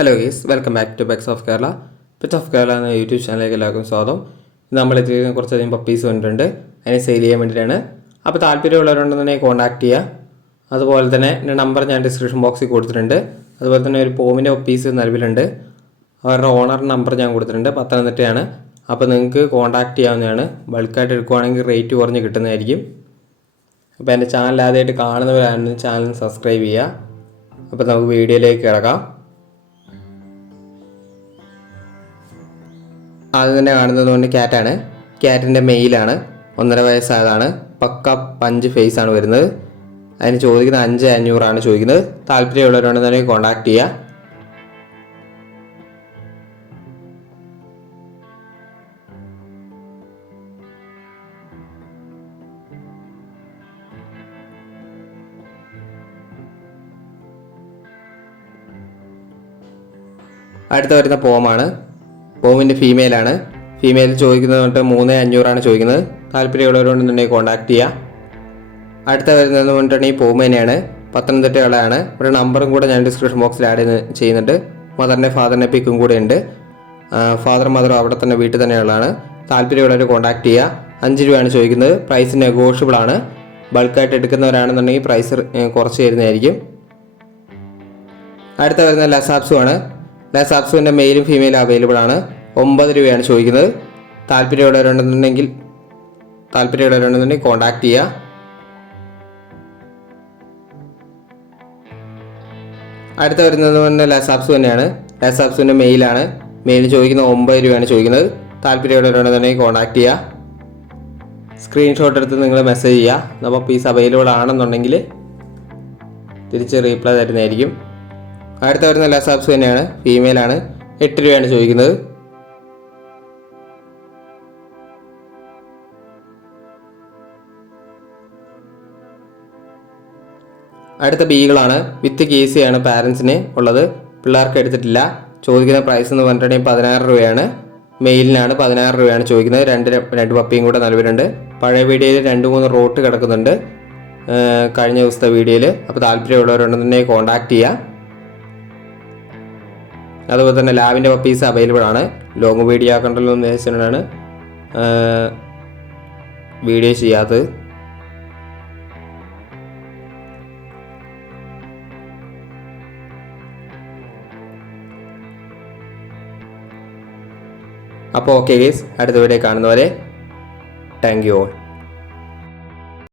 Hello guys, welcome back to pets of Kerala. Pets of Kerala എന്ന YouTube ചാനലിലേക്ക് എല്ലാവർക്കും സ്വാഗതം. നമ്മൾ എത്തിയിരിക്കുന്ന കുറച്ചധികം പപ്പീസ് വന്നിട്ടുണ്ട്. അതിനെ സെയിൽ ചെയ്യാൻ വേണ്ടിയിട്ടാണ്. അപ്പോൾ താല്പര്യമുള്ളവരുണ്ടെന്നുണ്ടെങ്കിൽ കോൺടാക്ട് ചെയ്യുക. അതുപോലെ തന്നെ എൻ്റെ നമ്പർ ഞാൻ ഡിസ്ക്രിപ്ഷൻ ബോക്സിൽ കൊടുത്തിട്ടുണ്ട്. അതുപോലെ തന്നെ ഒരു പോമിൻ്റെ പപ്പീസ് നിലവിലുണ്ട്. അവരുടെ ഓണർ നമ്പർ ഞാൻ കൊടുത്തിട്ടുണ്ട്. പത്തനംതിട്ടയാണ്. അപ്പോൾ നിങ്ങൾക്ക് കോൺടാക്ട് ചെയ്യാവുന്നതാണ്. ബൾക്കായിട്ട് എടുക്കുവാണെങ്കിൽ റേറ്റ് കുറഞ്ഞ് കിട്ടുന്നതായിരിക്കും. അപ്പോൾ എൻ്റെ ചാനൽ ആദ്യമായിട്ട് കാണുന്നവരാണെന്ന് ചാനൽ സബ്സ്ക്രൈബ് ചെയ്യുക. അപ്പോൾ നമുക്ക് വീഡിയോയിലേക്ക് കിടക്കാം. ആദ്യം തന്നെ കാണുന്നത് കൊണ്ട് ക്യാറ്റാണ്. ക്യാറ്റിൻ്റെ മെയിലാണ്, 1.5 വയസ്സായതാണ്. പക്ക പഞ്ച് ഫേസ് ആണ് വരുന്നത്. അതിന് ചോദിക്കുന്നത് 5,500 ചോദിക്കുന്നത്. താല്പര്യമുള്ളവരുണ്ടെന്നുണ്ടെങ്കിൽ കോൺടാക്ട് ചെയ്യുക. അടുത്ത വരുന്ന പോമാണ്. പോമിൻ്റെ ഫീമെയിലാണ്. ഫീമെയിൽ ചോദിക്കുന്നത് കൊണ്ട് 3,500 ചോദിക്കുന്നത്. താല്പര്യമുള്ളവരുണ്ടെന്നുണ്ടെങ്കിൽ കോൺടാക്ട് ചെയ്യുക. അടുത്ത വരുന്നത് കൊണ്ടുണ്ടെങ്കിൽ പോമ തന്നെയാണ്. പത്തനംതിട്ടയുള്ളതാണ്. ഒരു നമ്പറും കൂടെ ഞാൻ ഡിസ്ക്രിപ്ഷൻ ബോക്സിൽ ആഡ് ചെയ്യുന്നുണ്ട്. മദറിൻ്റെ ഫാദറിൻ്റെ പിക്കും കൂടെ ഉണ്ട്. ഫാദറും മദറും അവിടെ തന്നെ വീട്ടിൽ തന്നെയുള്ളതാണ്. താല്പര്യമുള്ളവർ കോൺടാക്ട് ചെയ്യുക. 5 രൂപയാണ് ചോദിക്കുന്നത്. പ്രൈസ് നെഗോഷ്യബിൾ ആണ്. ബൾക്കായിട്ട് എടുക്കുന്നവരാണെന്നുണ്ടെങ്കിൽ പ്രൈസ് കുറച്ച് തരുന്നതായിരിക്കും. അടുത്ത വരുന്ന ലസാപ്സുമാണ്. ലസാപ്സുവിൻ്റെ മെയിലും ഫീമെയിലും അവൈലബിൾ ആണ്. 9 രൂപയാണ് ചോദിക്കുന്നത്. താല്പര്യമുള്ളവരുണ്ടെന്നുണ്ടെങ്കിൽ കോൺടാക്ട് ചെയ്യുക. അടുത്ത വരുന്നത് തന്നെ ലസാപ്സു തന്നെയാണ്. ലസാപ്സുവിൻ്റെ മെയിലാണ്. മെയിൽ ചോദിക്കുന്നത് 9 രൂപയാണ് ചോദിക്കുന്നത്. താല്പര്യമുള്ളവരുണ്ടെന്നുണ്ടെങ്കിൽ കോൺടാക്ട് ചെയ്യുക. സ്ക്രീൻഷോട്ട് എടുത്ത് നിങ്ങൾ മെസ്സേജ് ചെയ്യുക. അപ്പോൾ പീസ് അവൈലബിൾ ആണെന്നുണ്ടെങ്കിൽ തിരിച്ച് റീപ്ലൈ തരുന്നതായിരിക്കും. അടുത്ത വരുന്ന ലസാപ്സു തന്നെയാണ്. ഫീമെയിലാണ്. 8 രൂപയാണ് ചോദിക്കുന്നത്. അടുത്ത ബീകളാണ്. വിത്ത് കേസിയാണ് പാരൻസിന് ഉള്ളത്. പിള്ളേർക്ക് എടുത്തിട്ടില്ല. ചോദിക്കുന്ന പ്രൈസ് എന്ന് പറഞ്ഞിട്ടുണ്ടെങ്കിൽ 16 രൂപയാണ്. മെയിലിനാണ് 16 രൂപയാണ് ചോദിക്കുന്നത്. രണ്ട് പപ്പിയും കൂടെ നിലവിലുണ്ട്. പഴയ വീഡിയോയിൽ 2-3 റോട്ട് കിടക്കുന്നുണ്ട് കഴിഞ്ഞ ദിവസത്തെ വീഡിയോയിൽ. അപ്പോൾ താല്പര്യമുള്ളവരുണ്ടെന്നുണ്ടെങ്കിൽ കോൺടാക്ട് ചെയ്യുക. അതുപോലെ തന്നെ ലാവിൻ്റെ പപ്പീസ് അവൈലബിൾ ആണ്. ലോങ് വീഡിയോ ആക്കണ്ടല്ലോ എന്ന് ഉദ്ദേശിച്ചിട്ടാണ് വീഡിയോ ചെയ്യാത്തത്. അപ്പോൾ ഓക്കെ ഗൈസ്, അടുത്ത വീഡിയോ കാണുന്നവരെ താങ്ക് യു ഓൾ.